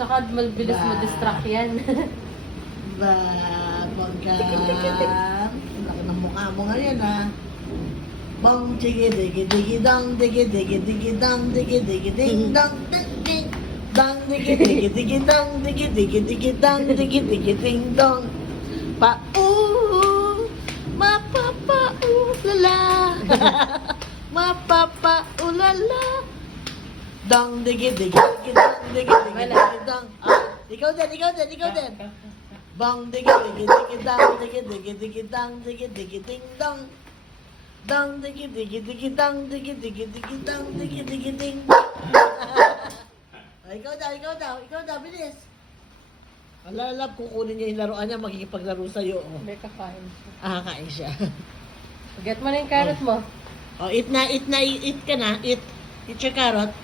Tsaka mabilis ma-distract yan. Wag ka. Laki ng mukha mo ngayon, ha? Bang, digi, digi, digi, dang, digi, digi, digi, dang, digi, digi, ding, dang, ding, ding. Dang, digi, digi, digi, dang, digi, digi, digi, dang, digi, digi, ding, dong. Mapapa-ulala. Mapapa-ulala. Dang, digi, digi, digi, dang, digi, digi, digi, dang. Ikaw din. Bang, digi, digi, digi, dang, digi, digi, digi, dang, digi, digi, ding, dong. Dang, digi, digi, digi, dang, digi, digi, digi, dang, digi, digi, ding, dong. Ikaw daw, bilis. Alalap, kukunin niya yung laruan niya, makikipaglaro sa'yo. Oh. Hindi kakain. Kain siya. Get mo na yung carrot mo. Eat ka na, eat your carrot.